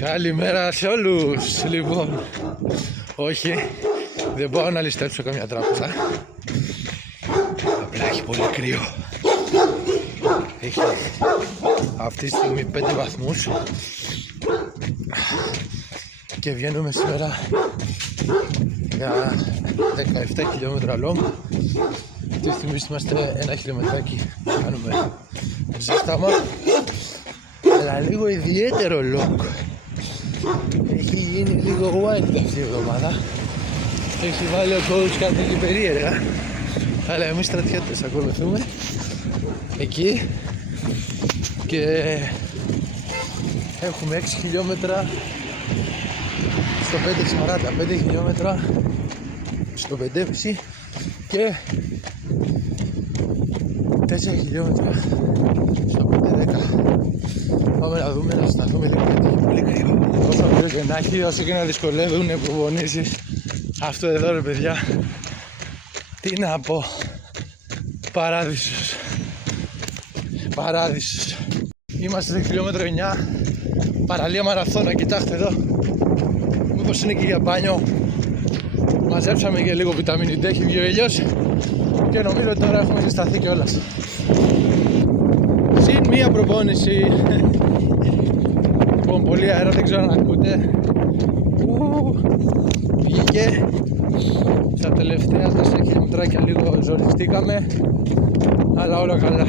Καλημέρα σε όλους. Λοιπόν, όχι, δεν πάω να ληστέψω καμιά τράπεζα. Απλά έχει πολύ κρύο. Έχει αυτή τη στιγμή 5 βαθμούς και βγαίνουμε σήμερα για 17 χιλιόμετρα long. Αυτή τη στιγμή είμαστε 1 χιλιομετράκι, κάνουμε ζέσταμα, αλλά λίγο ιδιαίτερο long. Έχει γίνει λίγο wild αυτή η εβδομάδα. Έχει βάλει ο coach κάτι και περίεργα, αλλά εμείς στρατιώτες ακολουθούμε εκεί και έχουμε 6 χιλιόμετρα στο 5.40, 5 χιλιόμετρα στο 5.5 και 4 χιλιόμετρα στο 5.10. Πάμε να δούμε, να σταθούμε λίγο γιατί έχει πολύ κρύο. Όσο κρύο και να έχει, όσο και να δυσκολεύουν οι προπονήσεις, αυτό εδώ ρε παιδιά, τι να πω, παράδεισος. Παράδεισος. Είμαστε στο χιλιόμετρο 9, παραλία μαραθώνα, κοιτάξτε εδώ. Μήπως είναι και για μπάνιο. Μαζέψαμε και λίγο βιταμίνη D, έχει βγει ο ήλιος και νομίζω ότι τώρα έχουμε ζεσταθεί κιόλας. Συν μία προπόνηση. Λοιπόν, πολύ αέρα, δεν ξέρω αν ακούτε. Βγήκε. Στα τελευταία 4 χιλιόμετράκια λίγο ζοριστήκαμε, αλλά όλα καλά.